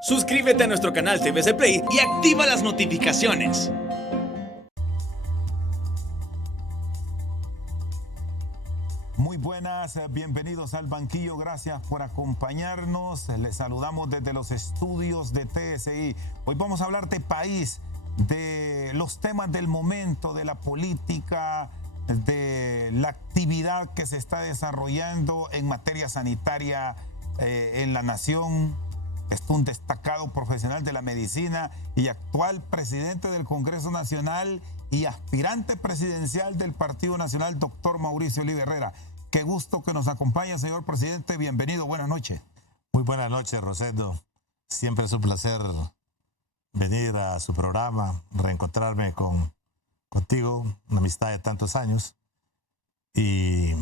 Suscríbete a nuestro canal TVC Play y activa las notificaciones. Muy buenas, bienvenidos al banquillo, gracias por acompañarnos. Les saludamos desde los estudios de TSI. Hoy vamos a hablar de país, de los temas del momento, de la política, de la actividad que se está desarrollando en materia sanitaria en la nación. Es un destacado profesional de la medicina y actual presidente del Congreso Nacional y aspirante presidencial del Partido Nacional, doctor Mauricio Oliva Herrera. Qué gusto que nos acompañe, señor presidente. Bienvenido, buenas noches. Muy buenas noches, Rosendo. Siempre es un placer venir a su programa, reencontrarme contigo, una amistad de tantos años y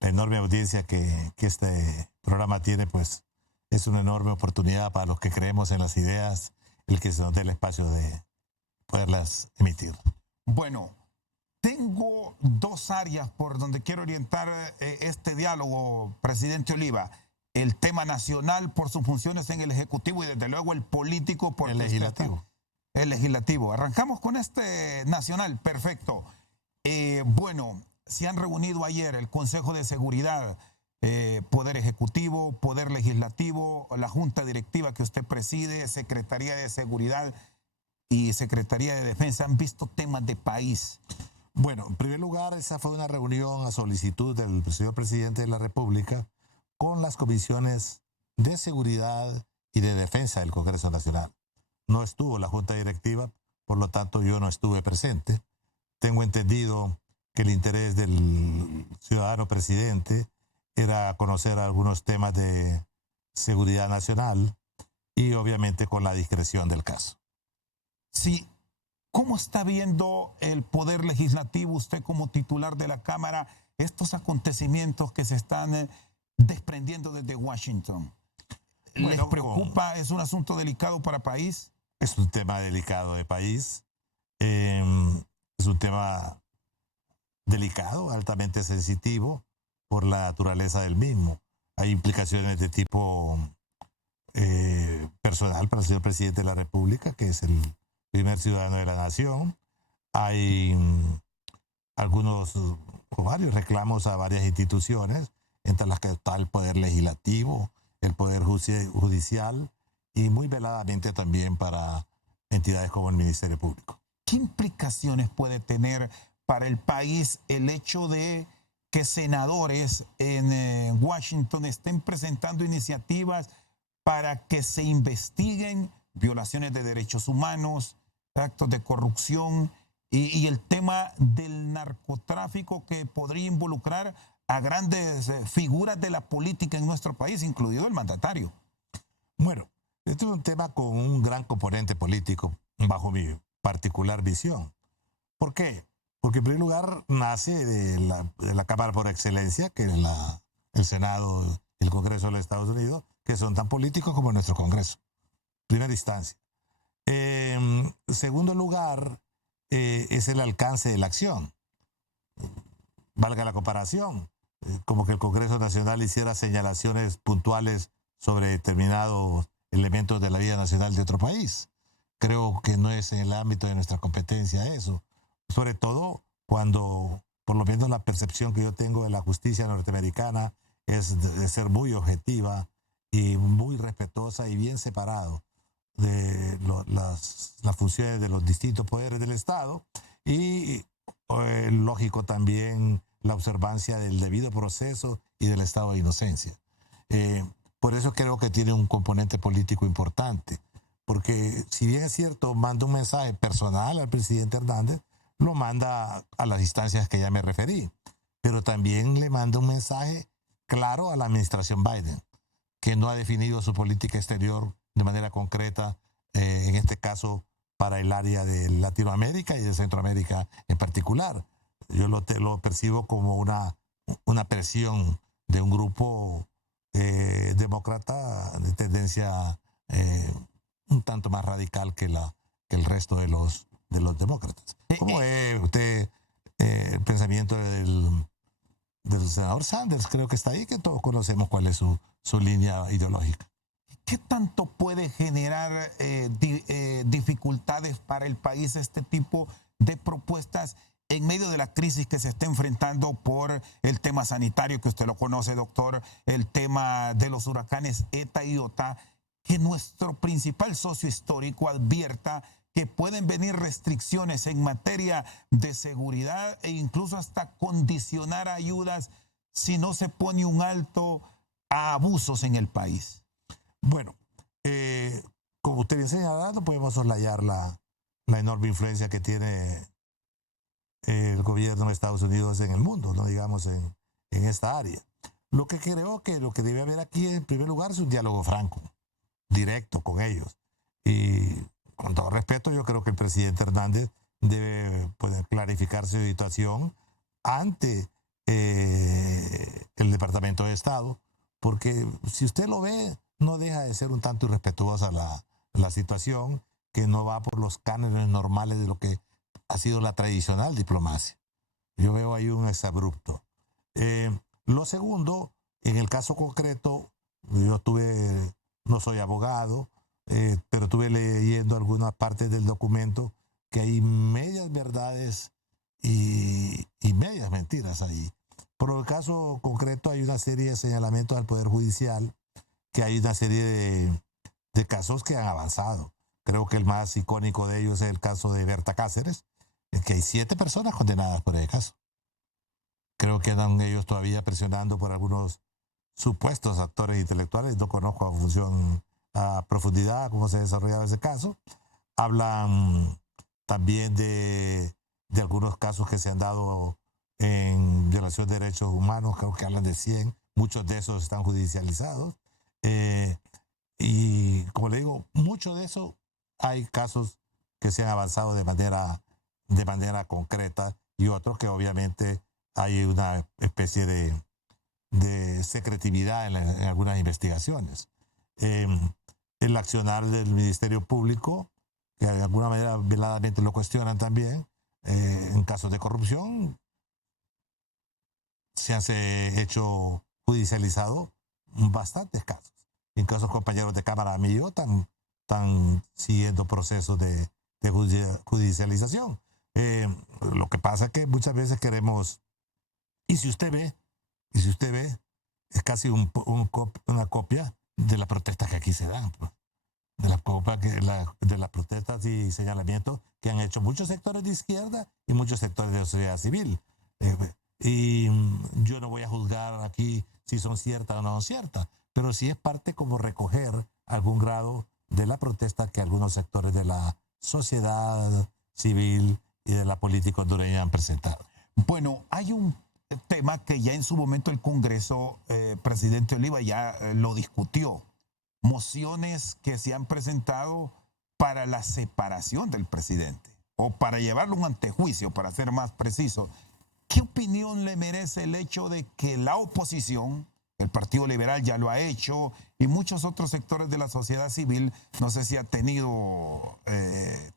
la enorme audiencia que este programa tiene, pues es una enorme oportunidad para los que creemos en las ideas, el que se nos dé el espacio de poderlas emitir. Bueno, tengo dos áreas por donde quiero orientar este diálogo, presidente Oliva. El tema nacional por sus funciones en el Ejecutivo y desde luego el político por el legislativo. El legislativo. Arrancamos con este nacional, perfecto. Bueno, se han reunido ayer el Consejo de Seguridad, Poder Ejecutivo, Poder Legislativo, la Junta Directiva que usted preside, Secretaría de Seguridad y Secretaría de Defensa. ¿Han visto temas de país? Bueno, en primer lugar, esa fue una reunión a solicitud del señor presidente de la República con las comisiones de seguridad y de defensa del Congreso Nacional. No estuvo la Junta Directiva, por lo tanto yo no estuve presente. Tengo entendido que el interés del ciudadano presidente era conocer algunos temas de seguridad nacional y obviamente con la discreción del caso. Sí. ¿Cómo está viendo el Poder Legislativo, usted como titular de la Cámara, estos acontecimientos que se están desprendiendo desde Washington? ¿Les preocupa? ¿Es un asunto delicado para el país? Es un tema delicado de país. Es un tema delicado, altamente sensitivo por la naturaleza del mismo. Hay implicaciones de tipo personal para el señor presidente de la República, que es el primer ciudadano de la nación. Hay algunos o varios reclamos a varias instituciones, entre las que está el Poder Legislativo, el Poder Judicial y muy veladamente también para entidades como el Ministerio Público. ¿Qué implicaciones puede tener para el país el hecho de que senadores en Washington estén presentando iniciativas para que se investiguen violaciones de derechos humanos, actos de corrupción y el tema del narcotráfico que podría involucrar a grandes figuras de la política en nuestro país, incluido el mandatario? Bueno, este es un tema con un gran componente político, bajo mi particular visión. ¿Por qué? Porque en primer lugar nace de la Cámara por excelencia, que es el Senado y el Congreso de los Estados Unidos, que son tan políticos como nuestro Congreso. Primera instancia. Segundo lugar, es el alcance de la acción. Valga la comparación, como que el Congreso Nacional hiciera señalaciones puntuales sobre determinados elementos de la vida nacional de otro país. Creo que no es en el ámbito de nuestra competencia eso. Sobre todo cuando, por lo menos la percepción que yo tengo de la justicia norteamericana es de ser muy objetiva y muy respetuosa y bien separado de las funciones de los distintos poderes del Estado y lógico también la observancia del debido proceso y del estado de inocencia. Por eso creo que tiene un componente político importante, porque si bien es cierto, manda un mensaje personal al presidente Hernández, lo manda a las instancias que ya me referí, pero también le manda un mensaje claro a la administración Biden, que no ha definido su política exterior de manera concreta, en este caso para el área de Latinoamérica y de Centroamérica en particular. Yo lo percibo como una presión de un grupo demócrata de tendencia un tanto más radical que el resto de los demócratas. ¿Cómo ve usted el pensamiento del senador Sanders? Creo que está ahí, que todos conocemos cuál es su línea ideológica. ¿Qué tanto puede generar dificultades para el país este tipo de propuestas en medio de la crisis que se está enfrentando por el tema sanitario, que usted lo conoce, doctor, el tema de los huracanes ETA y OTA, que nuestro principal socio histórico advierta que pueden venir restricciones en materia de seguridad e incluso hasta condicionar ayudas si no se pone un alto a abusos en el país? Bueno, como usted bien señala, no podemos soslayar la enorme influencia que tiene el gobierno de Estados Unidos en el mundo, no digamos en esta área. Lo que creo que lo que debe haber aquí en primer lugar es un diálogo franco, directo con ellos. Y con todo respeto, yo creo que el presidente Hernández debe clarificar su situación ante el Departamento de Estado, porque si usted lo ve, no deja de ser un tanto irrespetuosa la situación, que no va por los cánones normales de lo que ha sido la tradicional diplomacia. Yo veo ahí un exabrupto. Lo segundo, en el caso concreto, no soy abogado, pero estuve leyendo algunas partes del documento que hay medias verdades y medias mentiras ahí. Por el caso concreto hay una serie de señalamientos al Poder Judicial, que hay una serie de casos que han avanzado. Creo que el más icónico de ellos es el caso de Berta Cáceres, que hay 7 personas condenadas por ese caso. Creo que andan ellos todavía presionando por algunos supuestos actores intelectuales. No conozco a profundidad cómo se ha desarrollado ese caso. Hablan también de algunos casos que se han dado en violación de derechos humanos. Creo que hablan de 100. Muchos de esos están judicializados. Y como le digo, mucho de eso hay casos que se han avanzado de manera concreta y otros que obviamente hay una especie de secretividad en algunas investigaciones. El accionar del Ministerio Público, que de alguna manera veladamente lo cuestionan también, en casos de corrupción, se han hecho judicializados bastantes casos. En casos compañeros de Cámara mío están siguiendo procesos de judicialización. Lo que pasa es que muchas veces queremos, y si usted ve, es casi una copia de las protestas que aquí se dan, pues, de las protestas y señalamientos que han hecho muchos sectores de izquierda y muchos sectores de la sociedad civil. Y yo no voy a juzgar aquí si son ciertas o no son ciertas, pero sí es parte como recoger algún grado de la protesta que algunos sectores de la sociedad civil y de la política hondureña han presentado. Bueno, hay un tema que ya en su momento el Congreso, presidente Oliva, ya lo discutió. Mociones que se han presentado para la separación del presidente o para llevarlo a un antejuicio, para ser más preciso. ¿Qué opinión le merece el hecho de que la oposición, el Partido Liberal ya lo ha hecho, y muchos otros sectores de la sociedad civil, no sé si ha tenido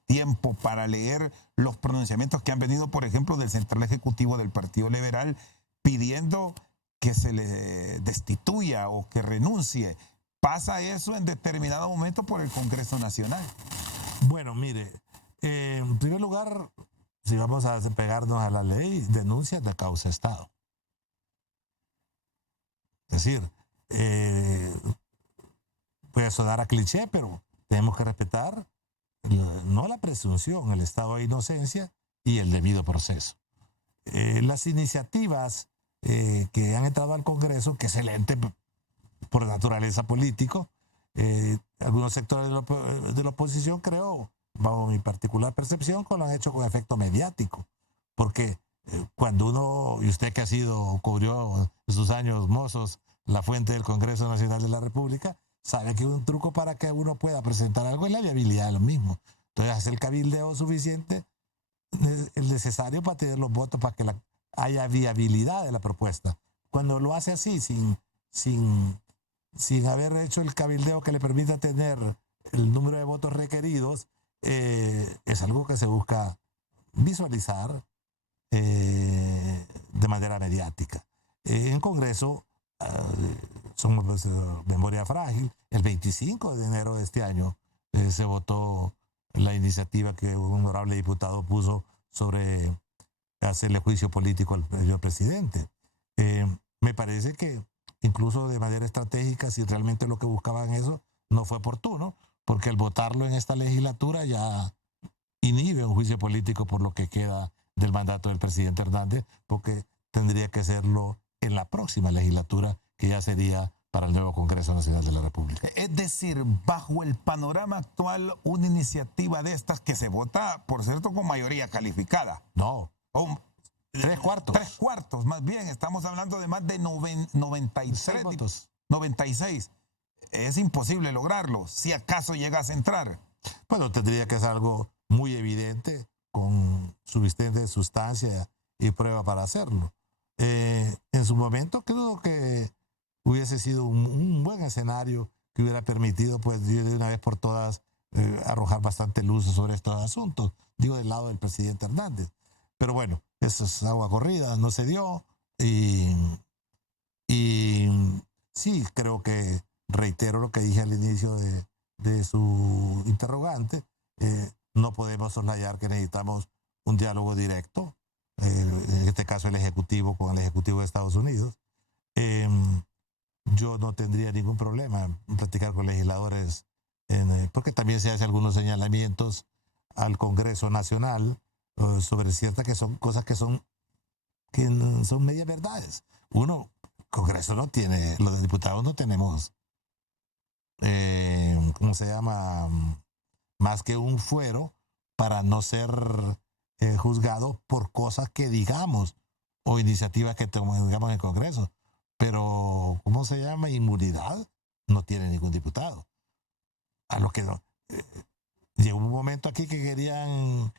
tiempo para leer los pronunciamientos que han venido, por ejemplo, del Central Ejecutivo del Partido Liberal, pidiendo que se le destituya o que renuncie? ¿Pasa eso en determinado momento por el Congreso Nacional? Bueno, mire, en primer lugar, si vamos a pegarnos a la ley, denuncias de causa Estado. Es decir, puede sonar a cliché, pero tenemos que respetar no la presunción, el estado de inocencia y el debido proceso. Las iniciativas que han entrado al Congreso, que es el ente por naturaleza político, algunos sectores de la oposición, creo, bajo mi particular percepción, lo han hecho con efecto mediático, porque cuando uno, y usted que cubrió en sus años mozos la fuente del Congreso Nacional de la República, sabe que un truco para que uno pueda presentar algo es la viabilidad de lo mismo. Entonces, hacer el cabildeo suficiente es necesario para tener los votos, para que haya viabilidad de la propuesta. Cuando lo hace así, sin haber hecho el cabildeo que le permita tener el número de votos requeridos, es algo que se busca visualizar de manera mediática. En Congreso somos pues, memoria frágil. El 25 de enero de este año se votó la iniciativa que un honorable diputado puso sobre hacerle juicio político al señor presidente. Me parece que incluso de manera estratégica, si realmente lo que buscaban eso no fue oportuno, porque al votarlo en esta legislatura ya inhibe un juicio político por lo que queda del mandato del presidente Hernández, porque tendría que serlo en la próxima legislatura, que ya sería para el nuevo Congreso Nacional de la República. Es decir, bajo el panorama actual, una iniciativa de estas que se vota, por cierto, con mayoría calificada. No. Oh, 3/4. 3/4, más bien. Estamos hablando de más de 93 votos. 96. Es imposible lograrlo, si acaso llegas a entrar. Bueno, tendría que ser algo muy evidente, con suficiente sustancia y prueba para hacerlo. En su momento creo que hubiese sido un buen escenario que hubiera permitido, pues, de una vez por todas, arrojar bastante luz sobre estos asuntos. Digo, del lado del presidente Hernández. Pero bueno, eso es agua corrida, no se dio. Y sí, creo que reitero lo que dije al inicio de su interrogante. No podemos soslayar que necesitamos un diálogo directo, en este caso el Ejecutivo con el Ejecutivo de Estados Unidos. Yo no tendría ningún problema en platicar con legisladores, porque también se hacen algunos señalamientos al Congreso Nacional sobre ciertas que son cosas que son medias verdades. Uno, Congreso no tiene, los diputados no tenemos, ¿cómo se llama? Más que un fuero para no ser juzgados por cosas que digamos o iniciativas que tomamos en el Congreso. Pero, ¿cómo se llama? Inmunidad no tiene ningún diputado. A lo que no. Llegó un momento aquí que querían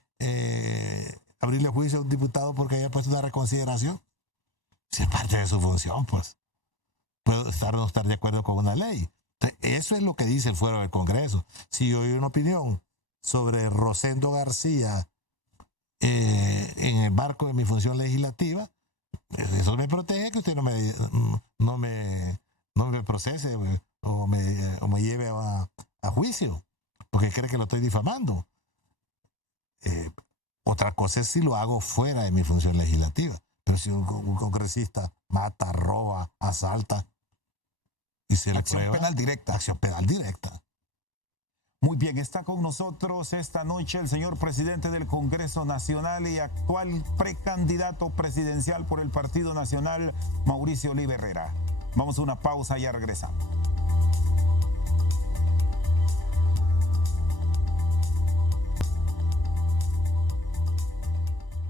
abrirle juicio a un diputado porque había puesto una reconsideración. Si es parte de su función, pues. Puedo estar o no estar de acuerdo con una ley. Entonces, eso es lo que dice el fuero del Congreso. Si yo doy una opinión sobre Rosendo García en el marco de mi función legislativa, eso me protege que usted no me procese o me lleve a juicio porque cree que lo estoy difamando. Otra cosa es si lo hago fuera de mi función legislativa. Pero si un congresista mata, roba, asalta y se le Acción prueba, penal directa. acción penal directa. Muy bien, está con nosotros esta noche el señor presidente del Congreso Nacional y actual precandidato presidencial por el Partido Nacional, Mauricio Oliva Herrera. Vamos a una pausa y ya regresamos.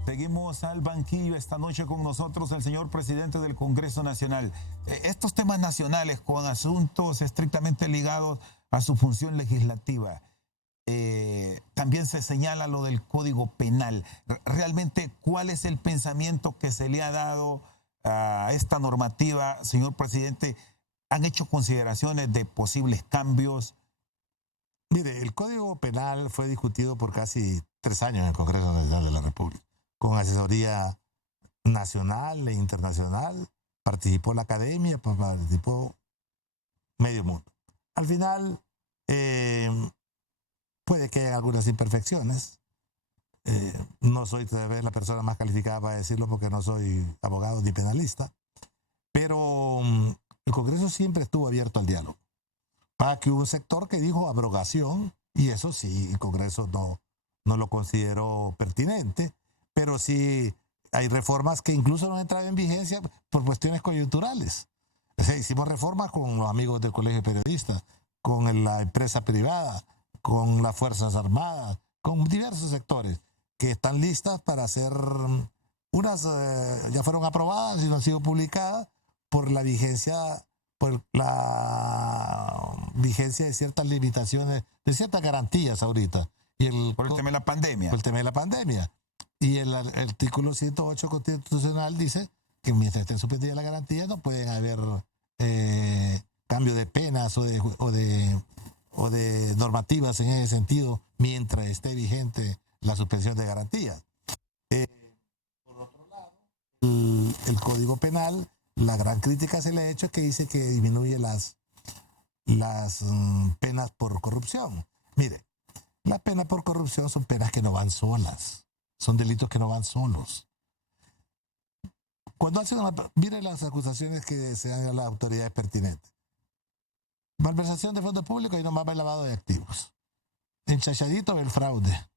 Seguimos al banquillo esta noche con nosotros el señor presidente del Congreso Nacional. Estos temas nacionales con asuntos estrictamente ligados a su función legislativa. También se señala lo del Código Penal. Realmente, ¿cuál es el pensamiento que se le ha dado a esta normativa, señor presidente? ¿Han hecho consideraciones de posibles cambios? Mire, el Código Penal fue discutido por casi 3 años en el Congreso Nacional de la República, con asesoría nacional e internacional. Participó la academia, participó medio mundo. Al final, puede que haya algunas imperfecciones. No soy tal vez la persona más calificada para decirlo porque no soy abogado ni penalista, pero el Congreso siempre estuvo abierto al diálogo. Para que hubo un sector que dijo abrogación, y eso sí, el Congreso no lo consideró pertinente, pero sí hay reformas que incluso no entraban en vigencia por cuestiones coyunturales. O sea, hicimos reformas con los amigos del Colegio de Periodistas, con la empresa privada, con las Fuerzas Armadas, con diversos sectores que están listas para hacer unas, ya fueron aprobadas y no han sido publicadas por la vigencia de ciertas limitaciones, de ciertas garantías ahorita. Por el tema de la pandemia. Por el tema de la pandemia. Y el artículo 108 constitucional dice que mientras estén suspendidas las garantías no pueden haber cambio de penas o de normativas en ese sentido mientras esté vigente la suspensión de garantías. Por otro lado, el Código Penal la gran crítica se le ha hecho es que dice que disminuye las penas por corrupción. Mire, las penas por corrupción son penas que no van solas, son delitos que no van solos. Cuando hacen mire las acusaciones que se dan a las autoridades pertinentes. Malversación de fondos públicos y nomás va el lavado de activos. Enchachadito el fraude,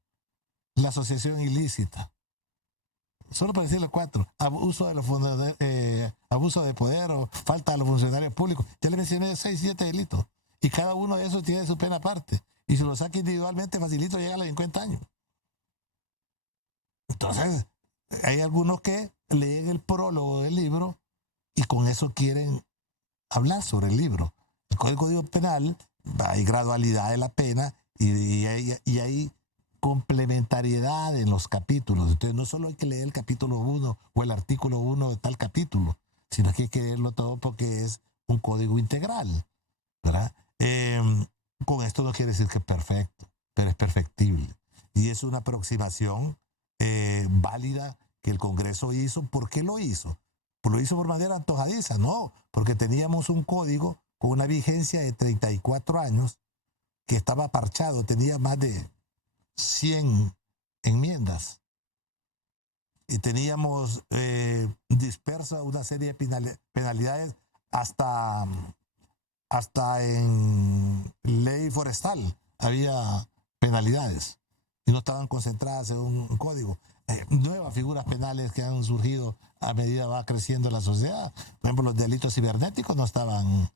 la asociación ilícita. Solo para decirle 4. Abuso de los fondos abuso de poder o falta a los funcionarios públicos. Ya le mencioné 6, 7 delitos. Y cada uno de esos tiene su pena aparte. Y si lo saca individualmente, facilito llega a los 50 años. Entonces, hay algunos que leen el prólogo del libro y con eso quieren hablar sobre el libro. El Código Penal, hay gradualidad de la pena y hay complementariedad en los capítulos. Entonces, no solo hay que leer el capítulo 1 o el artículo 1 de tal capítulo, sino que hay que leerlo todo porque es un código integral, ¿verdad? Con esto no quiere decir que es perfecto, pero es perfectible. Y es una aproximación válida que el Congreso hizo. ¿Por qué lo hizo? Pues lo hizo por manera antojadiza, no, porque teníamos un código con una vigencia de 34 años que estaba parchado, tenía más de 100 enmiendas y teníamos dispersa una serie de penalidades hasta en ley forestal había penalidades y no estaban concentradas en un código. Nuevas figuras penales que han surgido a medida va creciendo la sociedad. Por ejemplo, los delitos cibernéticos no estaban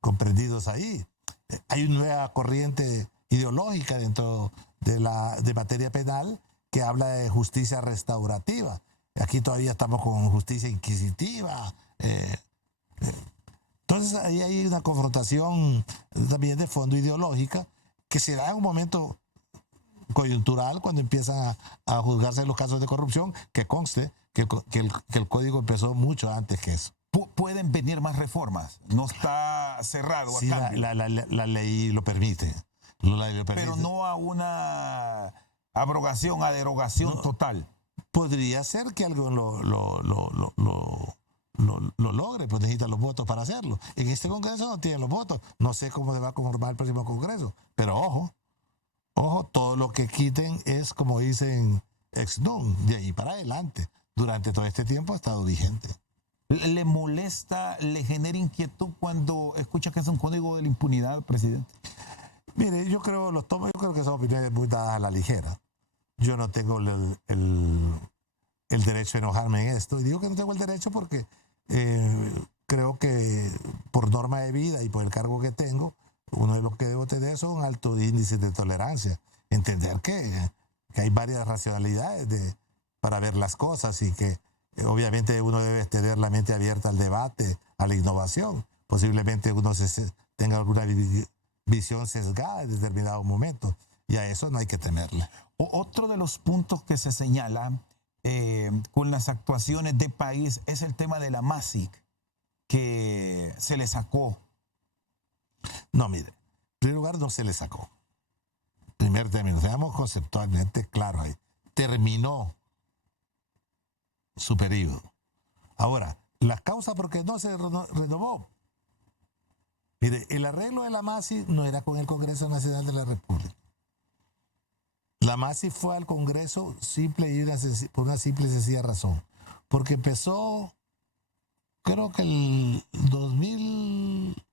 comprendidos ahí. Hay una nueva corriente ideológica dentro de materia penal que habla de justicia restaurativa. Aquí todavía estamos con justicia inquisitiva. Entonces ahí hay una confrontación también de fondo ideológica que se da en un momento coyuntural cuando empiezan a juzgarse los casos de corrupción, que conste que el código empezó mucho antes que eso. ¿Pueden venir más reformas? No está cerrado a sí, cambio. La ley lo permite. La ley lo permite. Pero no a una abrogación, a derogación no, total. Podría ser que algo lo logre, pues necesita los votos para hacerlo. En este Congreso no tienen los votos. No sé cómo se va a conformar el próximo Congreso. Pero ojo, todo lo que quiten es, como dicen, ex nunc, de ahí para adelante. Durante todo este tiempo ha estado vigente. ¿Le molesta, le genera inquietud cuando escucha que es un código de la impunidad, presidente? Mire, yo creo que son opiniones muy dadas a la ligera. Yo no tengo el derecho a enojarme en esto. Y digo que no tengo el derecho porque creo que por norma de vida y por el cargo que tengo, uno de los que debo tener son altos índices de tolerancia. Entender que hay varias racionalidades para ver las cosas y que obviamente uno debe tener la mente abierta al debate, a la innovación. Posiblemente uno tenga alguna visión sesgada en determinados momentos y a eso no hay que temerle. Otro de los puntos que se señala con las actuaciones de país es el tema de la MASIC, que se le sacó. No, mire, en primer lugar no se le sacó. Primer término, seamos conceptualmente claros ahí. Terminó su periodo. Ahora, la causa por qué no se renovó. Mire, el arreglo de la MASI no era con el Congreso Nacional de la República. La MASI fue al Congreso por una simple y sencilla razón. Porque empezó, creo que el 2000,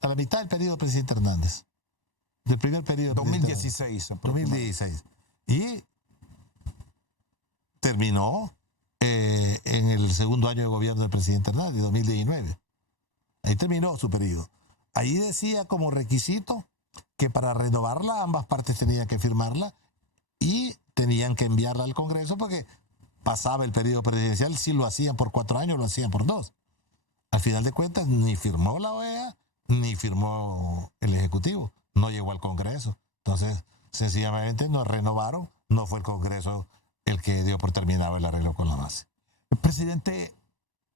a la mitad del periodo del presidente Hernández. Del primer periodo. 2016. 2016. Y terminó en el segundo año de gobierno del presidente Hernández, 2019. Ahí terminó su periodo. Ahí decía como requisito que para renovarla ambas partes tenían que firmarla y tenían que enviarla al Congreso porque pasaba el periodo presidencial. Si lo hacían por 4 años, lo hacían por 2. Al final de cuentas, ni firmó la OEA, ni firmó el Ejecutivo. No llegó al Congreso. Entonces, sencillamente no renovaron. No fue el Congreso el que dio por terminado el arreglo con la MASI. Presidente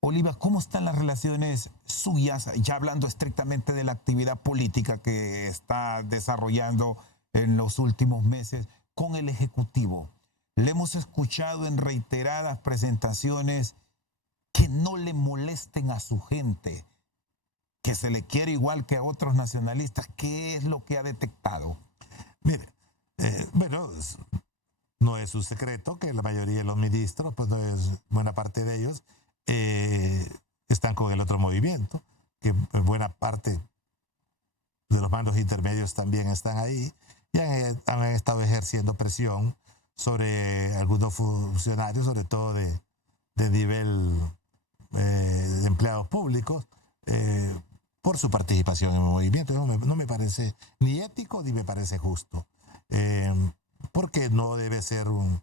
Oliva, ¿cómo están las relaciones suyas, ya hablando estrictamente de la actividad política que está desarrollando en los últimos meses, con el Ejecutivo? Le hemos escuchado en reiteradas presentaciones que no le molesten a su gente, que se le quiere igual que a otros nacionalistas? ¿Qué es lo que ha detectado? Mire, bueno, no es un secreto que la mayoría de los ministros, pues no es buena parte de ellos, están con el otro movimiento, que buena parte de los mandos intermedios también están ahí y han estado ejerciendo presión sobre algunos funcionarios, sobre todo de nivel de empleados públicos, por su participación en el movimiento. No me parece ni ético ni me parece justo, porque no debe ser un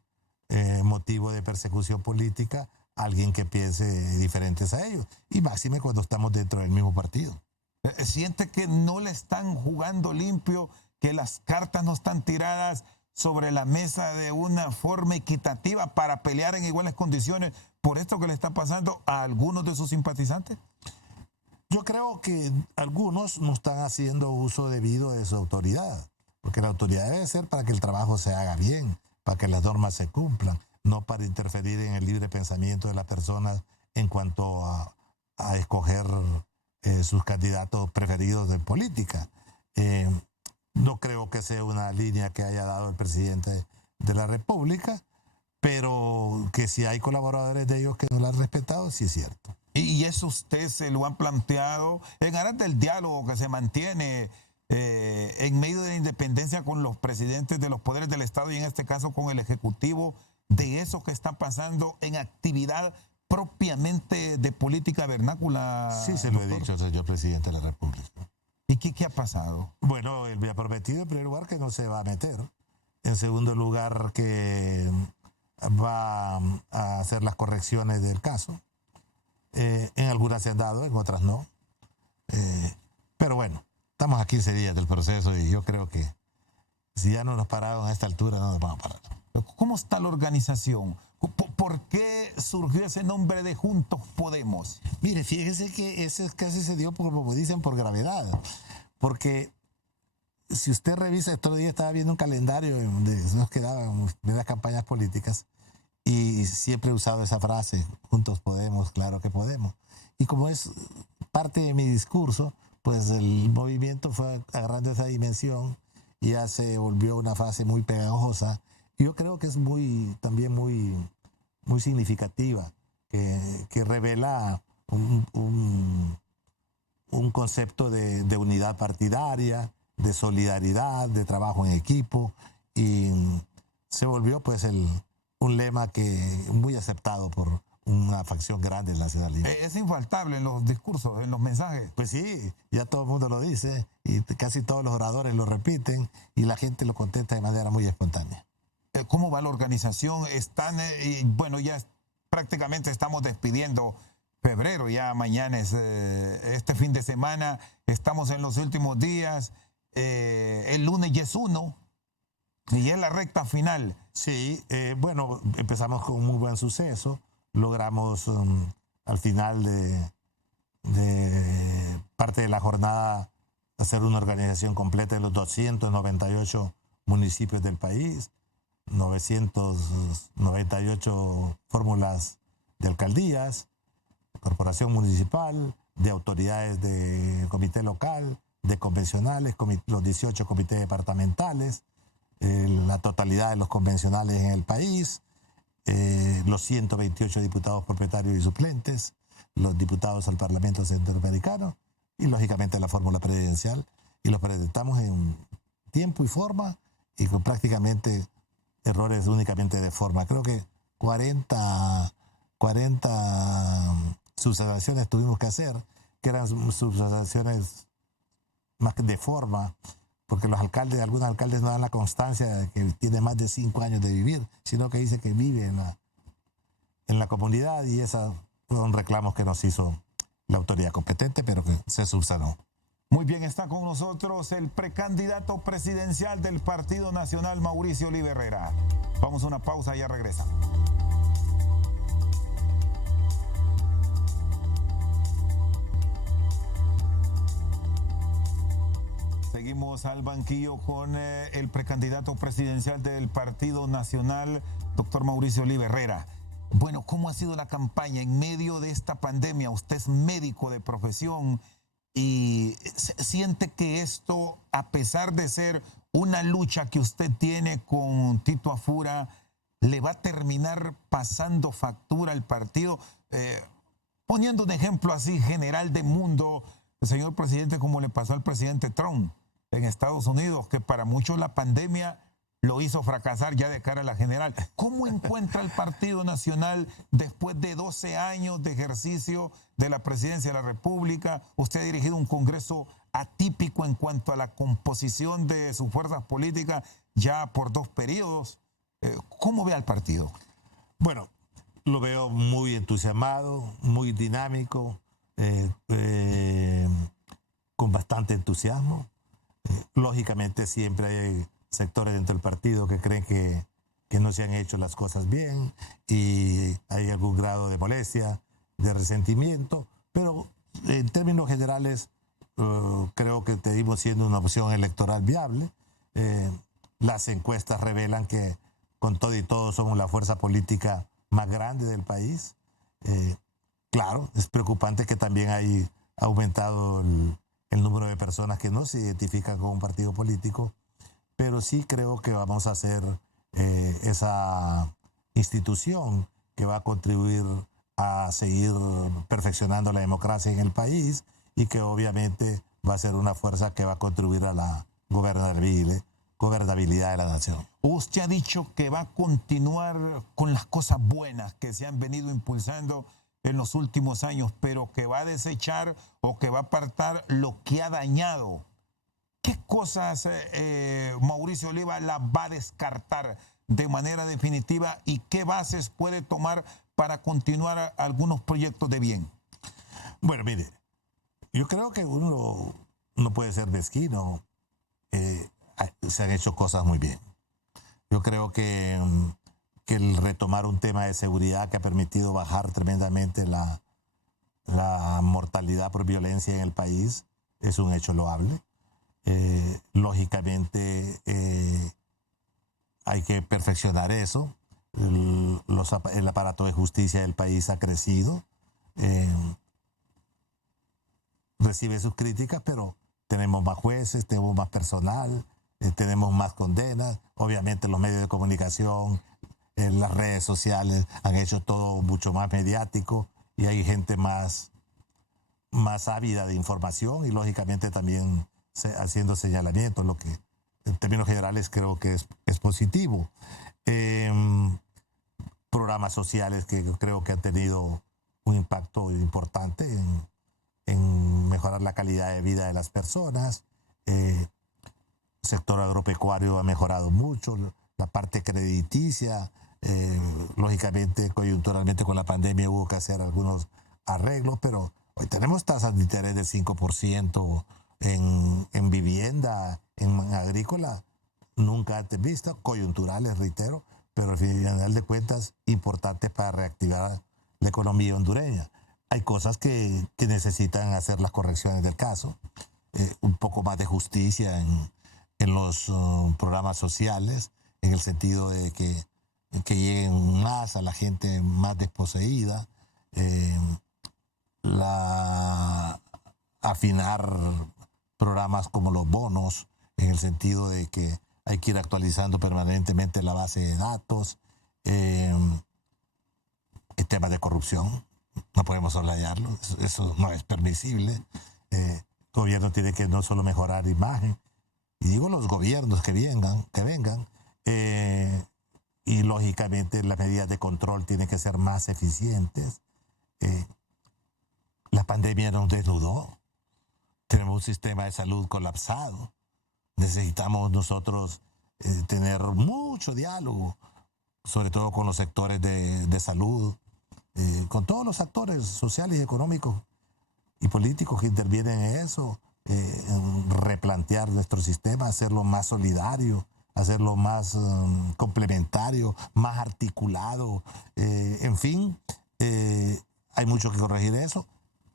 motivo de persecución política alguien que piense diferentes a ellos, y máxime cuando estamos dentro del mismo partido. ¿Siente que no le están jugando limpio, que las cartas no están tiradas sobre la mesa de una forma equitativa para pelear en iguales condiciones por esto que le está pasando a algunos de sus simpatizantes? Yo creo que algunos no están haciendo uso debido de su autoridad, porque la autoridad debe ser para que el trabajo se haga bien, para que las normas se cumplan, no para interferir en el libre pensamiento de las personas en cuanto a escoger sus candidatos preferidos de política. No creo que sea una línea que haya dado el presidente de la República, pero que si hay colaboradores de ellos que no la han respetado, sí es cierto. Y eso usted se lo han planteado en aras del diálogo que se mantiene en medio de la independencia con los presidentes de los poderes del Estado y en este caso con el Ejecutivo, de eso que está pasando en actividad propiamente de política vernácula. Sí, se lo he dicho, señor presidente de la República. ¿Y qué ha pasado? Bueno, él me ha prometido en primer lugar que no se va a meter. En segundo lugar, que va a hacer las correcciones del caso. En algunas se han dado, en otras no. Pero bueno, estamos a 15 días del proceso y yo creo que si ya no nos pararon a esta altura, no nos vamos a parar. ¿Cómo está la organización? ¿Por qué surgió ese nombre de Juntos Podemos? Mire, fíjese que ese casi se dio, como dicen, por gravedad. Porque si usted revisa, el otro día estaba viendo un calendario donde nos quedaban las campañas políticas y siempre he usado esa frase, Juntos Podemos, claro que podemos. Y como es parte de mi discurso, pues el movimiento fue agarrando esa dimensión y ya se volvió una frase muy pegajosa. Yo creo que es también muy significativa, que revela un concepto de unidad partidaria, de solidaridad, de trabajo en equipo, y se volvió pues un lema muy aceptado por una facción grande del nacionalismo. Es infaltable en los discursos, en los mensajes. Pues sí, ya todo el mundo lo dice y casi todos los oradores lo repiten y la gente lo contesta de manera muy espontánea. ¿Cómo va la organización? Están, bueno, ya prácticamente estamos despidiendo febrero, ya mañana es este fin de semana, estamos en los últimos días, el lunes ya es 1 y es la recta final. Sí, bueno, empezamos con un muy buen suceso, logramos al final de parte de la jornada hacer una organización completa de los 298 municipios del país, 998 fórmulas de alcaldías, corporación municipal, de autoridades de comité local, de convencionales, los 18 comités departamentales, la totalidad de los convencionales en el país, los 128 diputados propietarios y suplentes, los diputados al Parlamento Centroamericano y lógicamente la fórmula presidencial, y los presentamos en tiempo y forma y con prácticamente errores únicamente de forma. Creo que 40 subsanciones tuvimos que hacer, que eran subsanciones más que de forma, porque algunos alcaldes no dan la constancia de que tiene más de 5 años de vivir, sino que dice que vive en la comunidad, y esos fueron reclamos que nos hizo la autoridad competente, pero que se subsanó. Muy bien, está con nosotros el precandidato presidencial del Partido Nacional, Mauricio Oliva Herrera. Vamos a una pausa y ya regresamos. Seguimos al banquillo con el precandidato presidencial del Partido Nacional, doctor Mauricio Oliva Herrera. Bueno, ¿cómo ha sido la campaña en medio de esta pandemia? Usted es médico de profesión y siente que esto, a pesar de ser una lucha que usted tiene con Tito Afura, le va a terminar pasando factura al partido. Poniendo un ejemplo así general de mundo, el señor presidente, como le pasó al presidente Trump en Estados Unidos, que para muchos la pandemia lo hizo fracasar ya de cara a la general. ¿Cómo encuentra el Partido Nacional después de 12 años de ejercicio de la presidencia de la República? Usted ha dirigido un congreso atípico en cuanto a la composición de sus fuerzas políticas ya por 2 periodos. ¿Cómo ve al partido? Bueno, lo veo muy entusiasmado, muy dinámico, con bastante entusiasmo. Lógicamente siempre hay sectores dentro del partido que creen que no se han hecho las cosas bien y hay algún grado de molestia, de resentimiento, pero en términos generales creo que seguimos siendo una opción electoral viable. Las encuestas revelan que con todo y todo somos la fuerza política más grande del país. Claro, es preocupante que también ha aumentado el número de personas que no se identifican con un partido político, pero sí creo que vamos a ser esa institución que va a contribuir a seguir perfeccionando la democracia en el país y que obviamente va a ser una fuerza que va a contribuir a la gobernabilidad de la nación. Usted ha dicho que va a continuar con las cosas buenas que se han venido impulsando en los últimos años, pero que va a desechar o que va a apartar lo que ha dañado. ¿Qué cosas Mauricio Oliva las va a descartar de manera definitiva y qué bases puede tomar para continuar algunos proyectos de bien? Bueno, mire, yo creo que uno no puede ser mezquino. Se han hecho cosas muy bien. Yo creo que el retomar un tema de seguridad que ha permitido bajar tremendamente la mortalidad por violencia en el país es un hecho loable. Lógicamente hay que perfeccionar eso. El aparato de justicia del país ha crecido, recibe sus críticas, pero tenemos más jueces, tenemos más personal, tenemos más condenas. Obviamente los medios de comunicación, las redes sociales han hecho todo mucho más mediático y hay gente más ávida de información y lógicamente también haciendo señalamientos, lo que en términos generales creo que es positivo. Programas sociales que creo que han tenido un impacto importante en mejorar la calidad de vida de las personas. El sector agropecuario ha mejorado mucho, la parte crediticia, lógicamente coyunturalmente con la pandemia hubo que hacer algunos arreglos, pero hoy tenemos tasas de interés del 5% en vivienda, en agrícola, nunca antes vistas, coyunturales, reitero, pero al final de cuentas importantes para reactivar la economía hondureña. Hay cosas que necesitan hacer las correcciones del caso, un poco más de justicia en los programas sociales, en el sentido de que lleguen más a la gente más desposeída, afinar programas como los bonos, en el sentido de que hay que ir actualizando permanentemente la base de datos, el tema de corrupción, no podemos soslayarlo, eso no es permisible. El gobierno tiene que no solo mejorar imagen, y digo los gobiernos que vengan, y lógicamente las medidas de control tienen que ser más eficientes. La pandemia nos desnudó, tenemos un sistema de salud colapsado, necesitamos nosotros tener mucho diálogo, sobre todo con los sectores de salud, con todos los actores sociales y económicos y políticos que intervienen en eso, en replantear nuestro sistema, hacerlo más solidario, hacerlo más complementario, más articulado. En fin, hay mucho que corregir eso.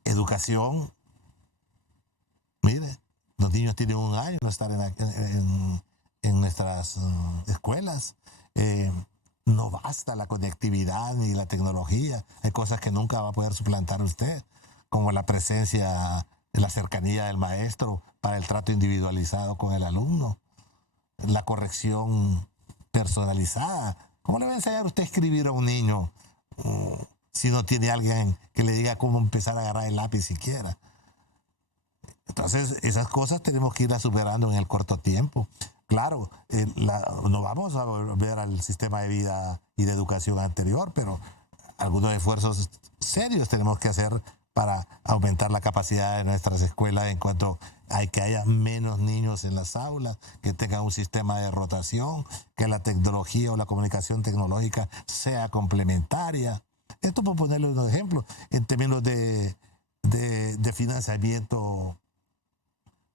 Educación, mire, los niños tienen 1 año no estar en nuestras escuelas. no basta la conectividad ni la tecnología. Hay cosas que nunca va a poder suplantar usted, como la presencia, la cercanía del maestro para el trato individualizado con el alumno, la corrección personalizada. ¿Cómo le va a enseñar usted a escribir a un niño si no tiene alguien que le diga cómo empezar a agarrar el lápiz siquiera? Entonces, esas cosas tenemos que irlas superando en el corto tiempo. Claro, no vamos a volver al sistema de vida y de educación anterior, pero algunos esfuerzos serios tenemos que hacer para aumentar la capacidad de nuestras escuelas en cuanto a que haya menos niños en las aulas, que tengan un sistema de rotación, que la tecnología o la comunicación tecnológica sea complementaria. Esto por ponerle unos ejemplos en términos de financiamiento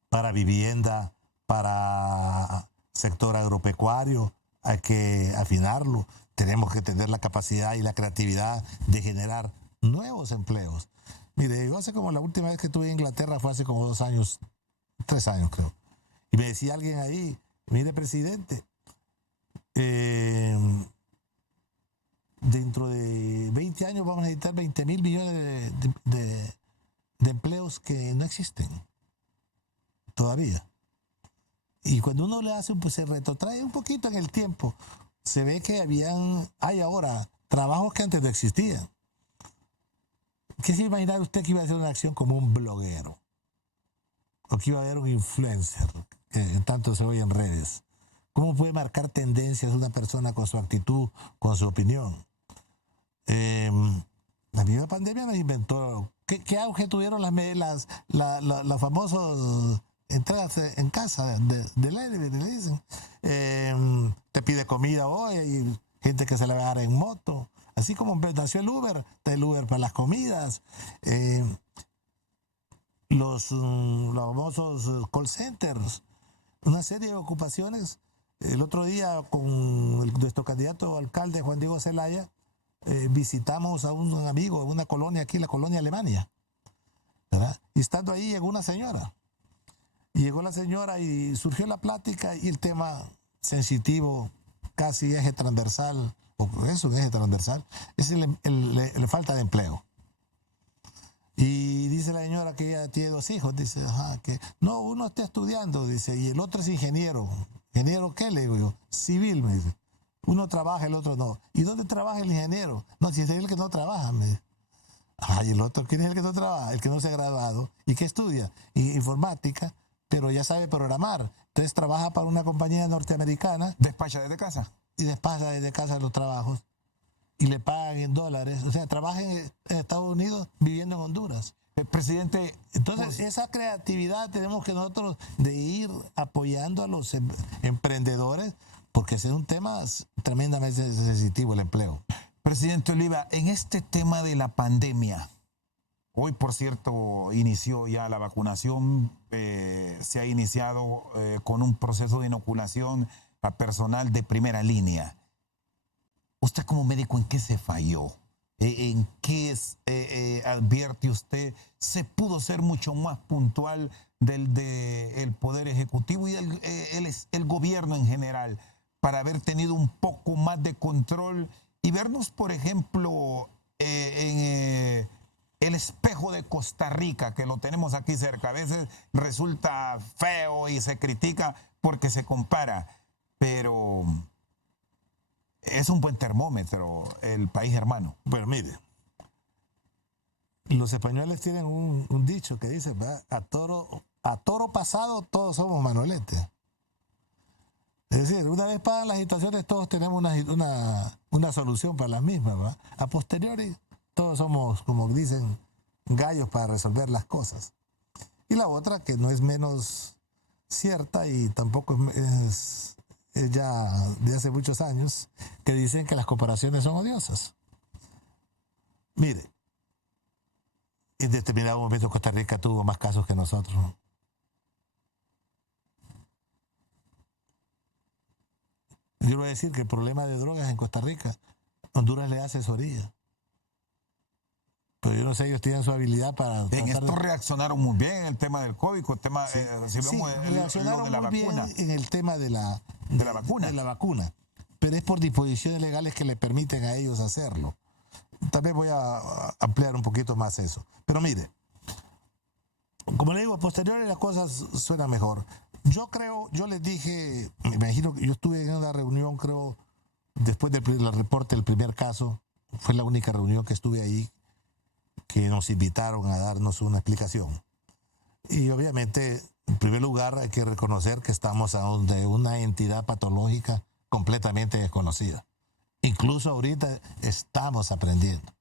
para vivienda, para sector agropecuario. Hay que afinarlo. Tenemos que tener la capacidad y la creatividad de generar nuevos empleos. Mire, yo hace como la última vez que estuve en Inglaterra fue hace como 2 años, 3 años creo. Y me decía alguien ahí, mire presidente, dentro de 20 años vamos a necesitar 20.000 millones de empleos que no existen todavía. Y cuando uno le hace, pues se retrotrae un poquito en el tiempo, se ve que hay ahora trabajos que antes no existían. ¿Qué se imaginar usted que iba a hacer una acción como un bloguero? O que iba a haber un influencer, que tanto se oye en redes. ¿Cómo puede marcar tendencias una persona con su actitud, con su opinión? La misma pandemia nos inventó. ¿Qué auge tuvieron las famosas entregas en casa de delivery, le dicen? Te pide comida hoy, y gente que se la va a dar en moto. Así como nació el Uber, está el Uber para las comidas. Los famosos call centers, una serie de ocupaciones. El otro día con nuestro candidato alcalde Juan Diego Zelaya, visitamos a un amigo en una colonia aquí, la colonia Alemania, ¿verdad? Y estando ahí llegó una señora. Y llegó la señora y surgió la plática y el tema sensitivo, casi eje transversal, o es un eje transversal, es la falta de empleo. Y dice la señora que ella tiene 2 hijos, dice, que no, uno está estudiando, dice, y el otro es ingeniero. ¿Ingeniero qué? Le digo yo, civil, me dice. Uno trabaja, el otro no. ¿Y dónde trabaja el ingeniero? No, si es el que no trabaja, me dice. ¿Y el otro quién es el que no trabaja? El que no se ha graduado. ¿Y qué estudia? Informática, pero ya sabe programar. Entonces trabaja para una compañía norteamericana. Despacha desde casa. Y despacha desde casa los trabajos. Y le pagan en dólares. O sea, trabaja en Estados Unidos viviendo en Honduras. Presidente, entonces esa creatividad tenemos que nosotros de ir apoyando a los emprendedores, porque ese es un tema tremendamente sensitivo, el empleo. Presidente Oliva, en este tema de la pandemia, hoy por cierto inició ya la vacunación, se ha iniciado con un proceso de inoculación a personal de primera línea. Usted como médico, ¿en qué se falló? ¿En qué advierte usted? ¿Se pudo ser mucho más puntual del Poder Ejecutivo y el gobierno en general para haber tenido un poco más de control y vernos, por ejemplo, en el espejo de Costa Rica, que lo tenemos aquí cerca? A veces resulta feo y se critica porque se compara, pero es un buen termómetro el país hermano. Bueno, mire, los españoles tienen un dicho que dice, ¿verdad? A toro pasado todos somos manoletes. Es decir, una vez pasan las situaciones todos tenemos una solución para las mismas, ¿verdad? A posteriori todos somos, como dicen, gallos para resolver las cosas. Y la otra, que no es menos cierta y tampoco es ya de hace muchos años, que dicen que las comparaciones son odiosas. Mire, en determinado momento Costa Rica tuvo más casos que nosotros. Yo voy a decir que el problema de drogas en Costa Rica, Honduras le da asesoría. Pero yo no sé, ellos tienen su habilidad para... En esto reaccionaron muy bien en el tema del COVID, con el tema, reaccionaron lo de la muy vacuna. bien en el tema de la vacuna. pero es por disposiciones legales que le permiten a ellos hacerlo. También voy a ampliar un poquito más eso. Pero mire, como le digo, a posteriori las cosas suenan mejor. Yo les dije, me imagino que yo estuve en una reunión, creo, después del reporte del primer caso, fue la única reunión que estuve ahí, que nos invitaron a darnos una explicación. Y obviamente, en primer lugar, hay que reconocer que estamos ante una entidad patológica completamente desconocida. Incluso ahorita estamos aprendiendo.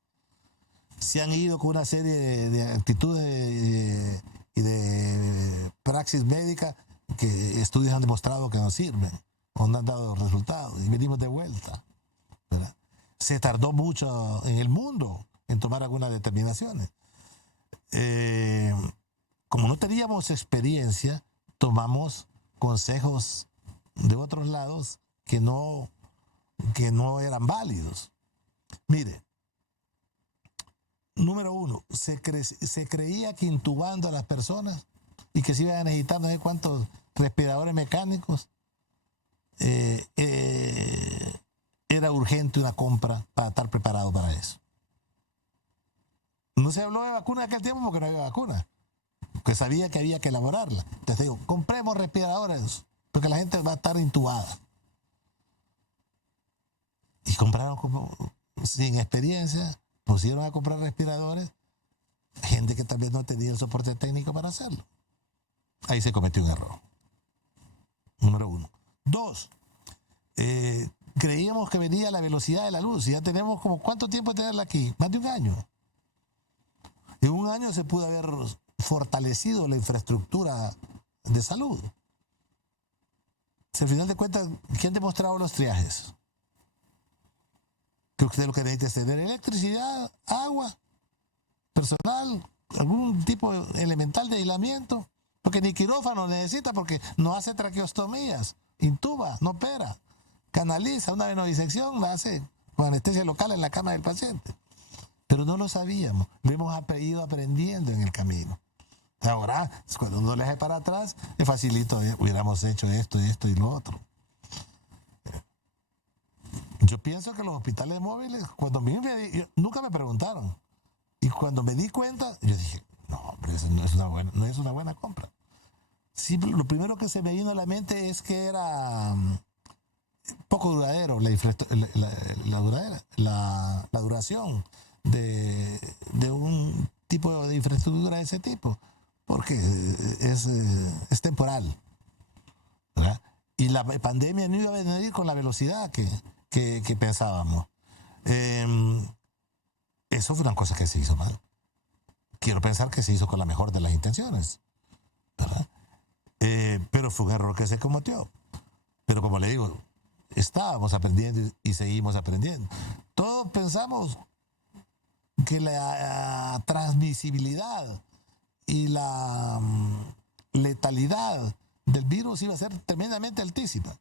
Se han ido con una serie de actitudes y de praxis médica que estudios han demostrado que no sirven o no han dado resultados y venimos de vuelta, ¿verdad? Se tardó mucho en el mundo en tomar algunas determinaciones. Como no teníamos experiencia, tomamos consejos de otros lados que no eran válidos. Mire, número uno, se creía que intubando a las personas y que se iban a necesitar no sé cuántos respiradores mecánicos, era urgente una compra para estar preparado para eso. No se habló de vacuna en aquel tiempo porque no había vacuna, porque sabía que había que elaborarla. Entonces digo, compremos respiradores porque la gente va a estar intubada. Y compraron sin experiencia, pusieron a comprar respiradores, gente que también no tenía el soporte técnico para hacerlo. Ahí se cometió un error. Número uno. Dos, creíamos que venía la velocidad de la luz. Y ya tenemos como, ¿cuánto tiempo de tenerla aquí? Más de un año. En un año se pudo haber fortalecido la infraestructura de salud. Si al final de cuentas, ¿quién ha demostrado los triajes? Que usted lo que necesita es tener electricidad, agua, personal, algún tipo elemental de aislamiento, porque ni quirófano necesita porque no hace traqueostomías, intuba, no opera, canaliza una venodisección, la hace con anestesia local en la cama del paciente. Pero no lo sabíamos, lo hemos ido aprendiendo en el camino. Ahora, cuando uno le hace para atrás, es facilito, hubiéramos hecho esto y lo otro. Yo pienso que los hospitales móviles, nunca me preguntaron. Y cuando me di cuenta, yo dije, no, hombre, eso no es una buena compra. Sí, lo primero que se me vino a la mente es que era poco duradero la duración de un tipo de infraestructura de ese tipo, porque es temporal, ¿verdad? Y la pandemia no iba a venir con la velocidad que pensábamos. Eso fue una cosa que se hizo mal. Quiero pensar que se hizo con la mejor de las intenciones, ¿verdad? Pero fue un error que se cometió. Pero como le digo, estábamos aprendiendo y seguimos aprendiendo. Todos pensamos que la transmisibilidad y la letalidad del virus iba a ser tremendamente altísima.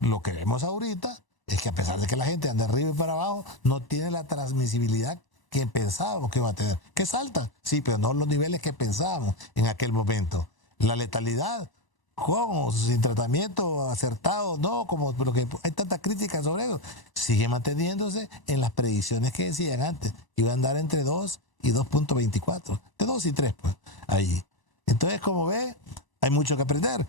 Lo que vemos ahorita es que a pesar de que la gente anda de arriba y para abajo, no tiene la transmisibilidad que pensábamos que iba a tener. ¿Que es alta? Sí, pero no los niveles que pensábamos en aquel momento. La letalidad, con o sin tratamiento acertado, no, como lo que hay tantas críticas sobre eso, sigue manteniéndose en las predicciones que decían antes. Iba a andar entre 2 y 2.24, de 2 y 3, pues, ahí. Entonces, como ve, hay mucho que aprender.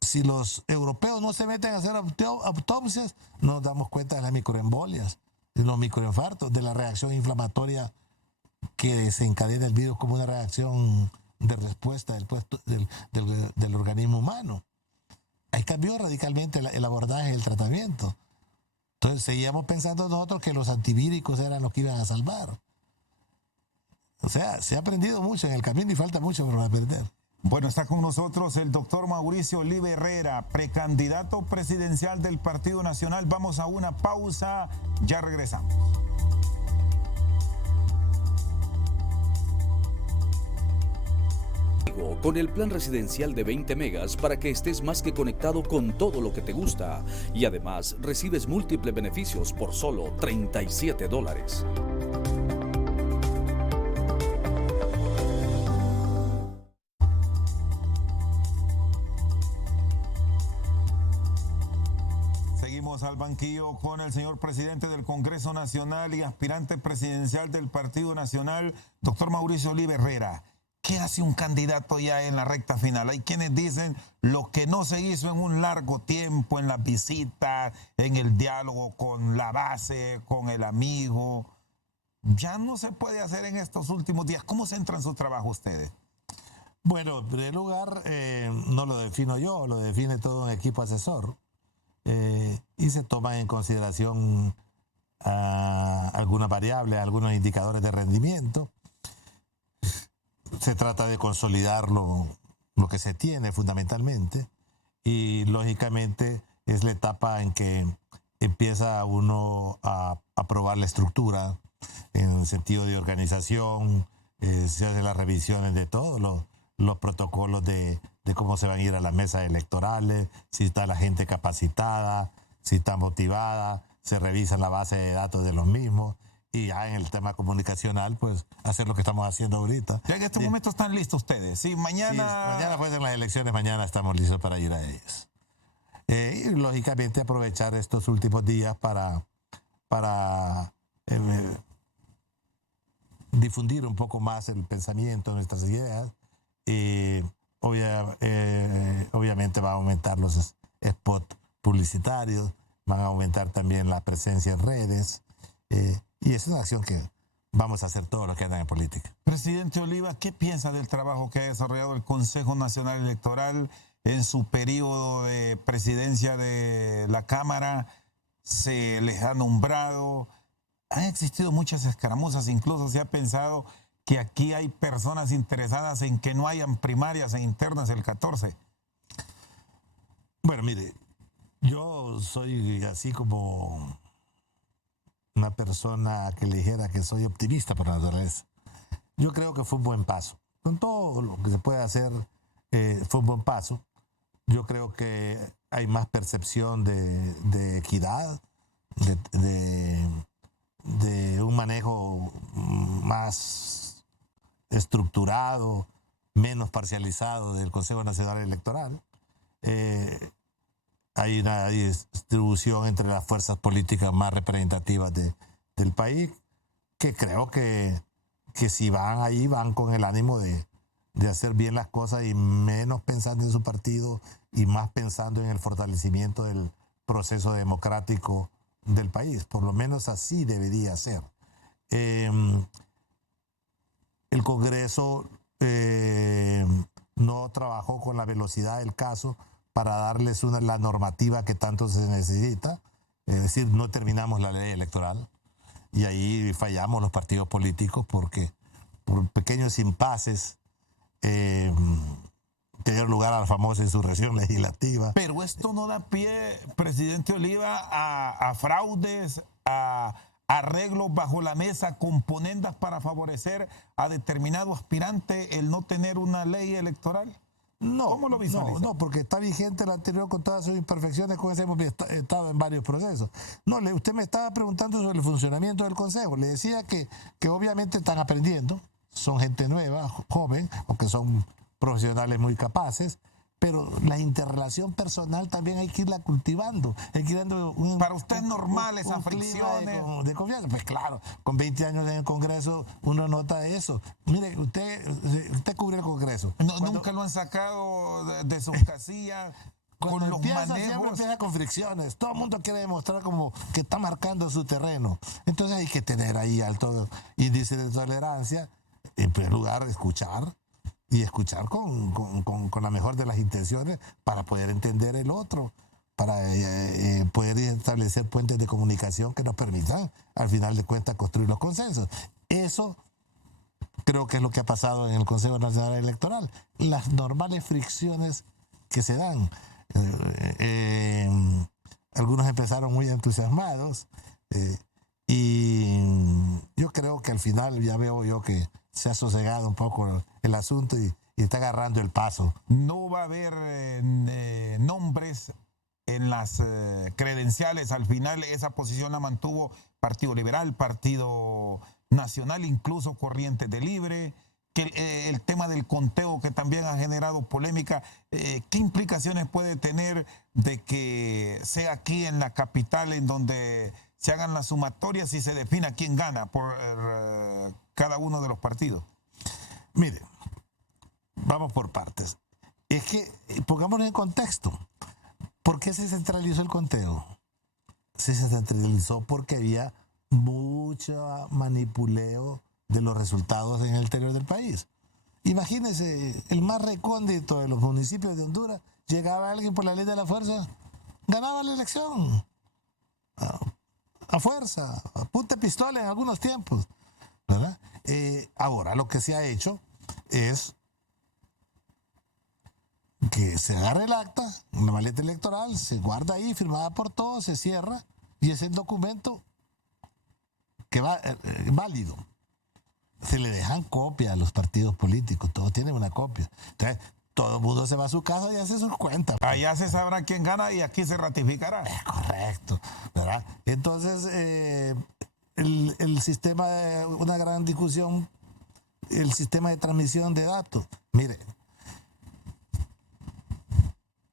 Si los europeos no se meten a hacer autopsias, nos damos cuenta de las microembolias, de los microinfartos, de la reacción inflamatoria que desencadena el virus como una reacción de respuesta del organismo humano. Ahí cambió radicalmente el abordaje del tratamiento. Entonces seguíamos pensando nosotros que los antivíricos eran los que iban a salvar. O sea, se ha aprendido mucho en el camino y falta mucho por aprender. Bueno, está con nosotros el doctor Mauricio Oliva Herrera, precandidato presidencial del Partido Nacional. Vamos a una pausa, ya regresamos. Con el plan residencial de 20 megas para que estés más que conectado con todo lo que te gusta. Y además recibes múltiples beneficios por solo $37. Venimos al banquillo con el señor presidente del Congreso Nacional y aspirante presidencial del Partido Nacional, doctor Mauricio Oliva Herrera. ¿Qué hace un candidato ya en la recta final? Hay quienes dicen lo que no se hizo en un largo tiempo, en las visitas, en el diálogo con la base, con el amigo, ya no se puede hacer en estos últimos días. ¿Cómo centran su trabajo ustedes? Bueno, en primer lugar, no lo defino yo, lo define todo un equipo asesor. Y se toman en consideración algunas variables, algunos indicadores de rendimiento. Se trata de consolidar lo que se tiene fundamentalmente, y lógicamente es la etapa en que empieza uno a probar la estructura en el sentido de organización. Se hacen las revisiones de todos los protocolos de cómo se van a ir a las mesas electorales, si está la gente capacitada, si está motivada, se revisa la base de datos de los mismos, y ya en el tema comunicacional, pues hacer lo que estamos haciendo ahorita. Ya en este momento están listos ustedes. Sí, mañana pueden ser las elecciones, mañana estamos listos para ir a ellas. Y lógicamente aprovechar estos últimos días para difundir un poco más el pensamiento, nuestras ideas. Obviamente va a aumentar los spots publicitarios, van a aumentar también la presencia en redes, y es una acción que vamos a hacer todos los que andan en política. Presidente Oliva, ¿qué piensa del trabajo que ha desarrollado el Consejo Nacional Electoral en su periodo de presidencia de la Cámara? Se les ha nombrado, han existido muchas escaramuzas, incluso se ha pensado que aquí hay personas interesadas en que no hayan primarias e internas el 14. Bueno, mire, yo soy así como una persona que le dijera que soy optimista por naturaleza. Yo creo que fue un buen paso. Con todo lo que se puede hacer, fue un buen paso. Yo creo que hay más percepción de equidad, de un manejo más estructurado, menos parcializado del Consejo Nacional Electoral. Hay una distribución entre las fuerzas políticas más representativas del país, que creo que si van ahí, van con el ánimo de hacer bien las cosas y menos pensando en su partido y más pensando en el fortalecimiento del proceso democrático del país. Por lo menos así debería ser. El Congreso no trabajó con la velocidad del caso para darles la normativa que tanto se necesita. Es decir, no terminamos la ley electoral, y ahí fallamos los partidos políticos porque por pequeños impases tener lugar a la famosa insurrección legislativa. Pero esto no da pie, presidente Oliva, a fraudes, a arreglos bajo la mesa, componendas para favorecer a determinado aspirante el no tener una ley electoral. No, ¿Cómo lo visualiza? No, porque está vigente la anterior con todas sus imperfecciones, con ese hemos estado en varios procesos. No, usted me estaba preguntando sobre el funcionamiento del Consejo. Le decía que obviamente están aprendiendo, son gente nueva, joven, aunque son profesionales muy capaces, pero la interrelación personal también hay que irla cultivando. Hay que ir dando para usted es normal esas fricciones de confianza. Pues claro, con 20 años en el Congreso uno nota eso. Mire, usted cubre el Congreso. Nunca lo han sacado de sus casillas. Con los manejos. Siempre empieza con fricciones. Todo el mundo quiere demostrar como que está marcando su terreno. Entonces hay que tener ahí alto índice de tolerancia. En primer lugar, escuchar con la mejor de las intenciones para poder entender el otro, para poder establecer puentes de comunicación que nos permitan, al final de cuentas, construir los consensos. Eso creo que es lo que ha pasado en el Consejo Nacional Electoral. Las normales fricciones que se dan. Algunos empezaron muy entusiasmados, y yo creo que al final ya veo yo que se ha sosegado un poco el asunto y está agarrando el paso. No va a haber nombres en las credenciales. Al final esa posición la mantuvo Partido Liberal, Partido Nacional, incluso Corrientes de Libre. que el tema del conteo que también ha generado polémica, ¿qué implicaciones puede tener de que sea aquí en la capital en donde se hagan las sumatorias y se defina quién gana por cada uno de los partidos? Mire, vamos por partes. Es que, pongámonos en contexto, ¿por qué se centralizó el conteo? Se centralizó porque había mucho manipuleo de los resultados en el interior del país. Imagínense, el más recóndito de los municipios de Honduras, llegaba alguien por la ley de la fuerza, ganaba la elección. A fuerza, a punta de pistola en algunos tiempos, ¿verdad? Ahora lo que se ha hecho es que se agarre el acta, una maleta electoral, se guarda ahí, firmada por todos, se cierra, y es el documento que va válido. Se le dejan copia a los partidos políticos, todos tienen una copia. Entonces, todo el mundo se va a su casa y hace sus cuentas. Allá se sabrá quién gana y aquí se ratificará. Correcto, ¿verdad? Entonces, el sistema, una gran discusión, el sistema de transmisión de datos. Mire,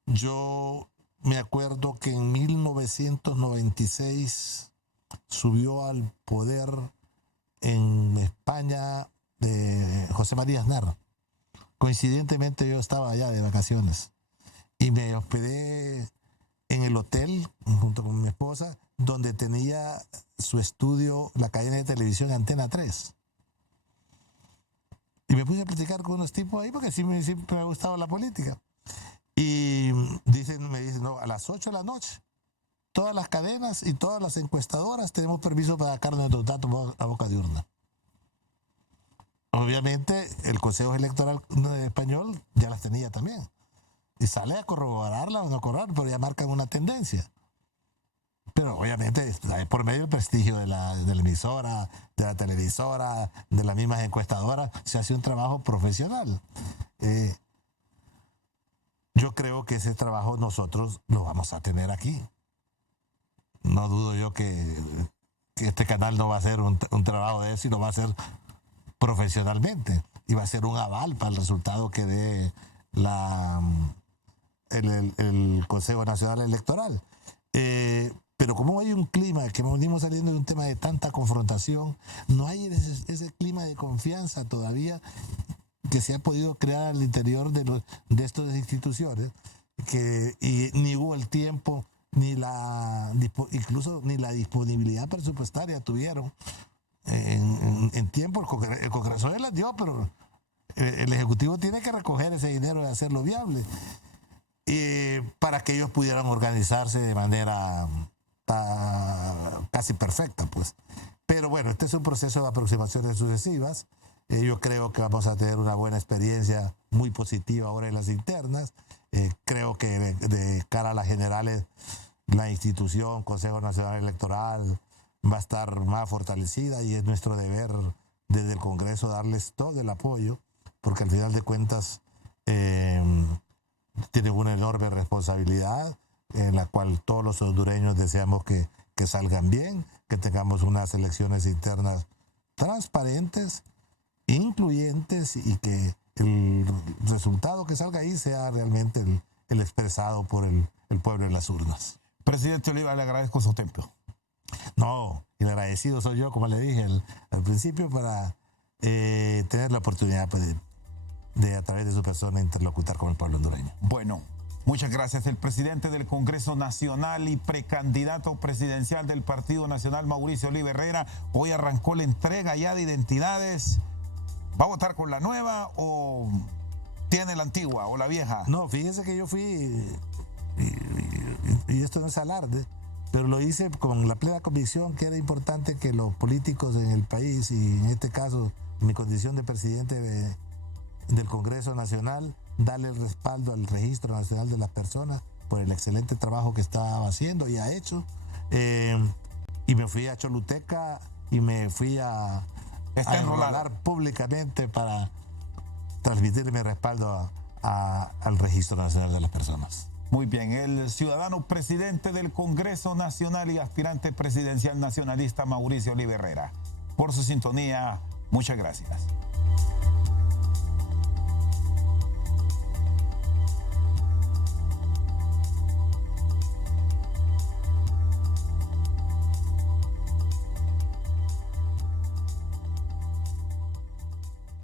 yo me acuerdo que en 1996 subió al poder en España de José María Aznar. Coincidentemente yo estaba allá de vacaciones y me hospedé en el hotel junto con mi esposa, donde tenía su estudio la cadena de televisión Antena 3. Y me puse a platicar con unos tipos ahí porque siempre me ha gustado la política. Y me dicen, no, a las 8 de la noche, todas las cadenas y todas las encuestadoras tenemos permiso para sacar nuestros datos a boca de urna. Obviamente, el Consejo Electoral español ya las tenía también. Y sale a corroborarla o no corroborar, pero ya marcan una tendencia. Pero obviamente, por medio del prestigio de la emisora, de la televisora, de las mismas encuestadoras, se hace un trabajo profesional. Yo creo que ese trabajo nosotros lo vamos a tener aquí. No dudo yo que este canal no va a hacer un trabajo de eso y lo va a hacer profesionalmente. Y va a ser un aval para el resultado que dé el Consejo Nacional Electoral. Pero como hay un clima, que venimos saliendo de un tema de tanta confrontación, no hay ese clima de confianza todavía que se ha podido crear al interior de estas instituciones, y ni hubo el tiempo, incluso ni la disponibilidad presupuestaria tuvieron en tiempo. El Congreso les dio, pero el Ejecutivo tiene que recoger ese dinero y hacerlo viable, para que ellos pudieran organizarse de manera casi perfecta, pues. Pero bueno, este es un proceso de aproximaciones sucesivas. Yo creo que vamos a tener una buena experiencia muy positiva ahora en las internas. Creo que de cara a las generales, la institución Consejo Nacional Electoral va a estar más fortalecida, y es nuestro deber desde el Congreso darles todo el apoyo, porque al final de cuentas tienen una enorme responsabilidad en la cual todos los hondureños deseamos que salgan bien, que tengamos unas elecciones internas transparentes, incluyentes, y que el resultado que salga ahí sea realmente el expresado por el pueblo en las urnas. Presidente Oliva, le agradezco su tiempo. No, el agradecido soy yo, como le dije al principio, para tener la oportunidad de a través de su persona interlocutar con el pueblo hondureño. Bueno, muchas gracias. El presidente del Congreso Nacional y precandidato presidencial del Partido Nacional, Mauricio Oliva Herrera, hoy arrancó la entrega ya de identidades. ¿Va a votar con la nueva o tiene la antigua o la vieja? No, fíjese que yo fui, y esto no es alarde, pero lo hice con la plena convicción que era importante que los políticos en el país, y en este caso, en mi condición de presidente del Congreso Nacional, darle el respaldo al Registro Nacional de las Personas por el excelente trabajo que estaba haciendo y ha hecho. Y me fui a Choluteca y me fui a enrolar públicamente para transmitir mi respaldo al Registro Nacional de las Personas. Muy bien, el ciudadano presidente del Congreso Nacional y aspirante presidencial nacionalista, Mauricio Oliva Herrera. Por su sintonía, muchas gracias.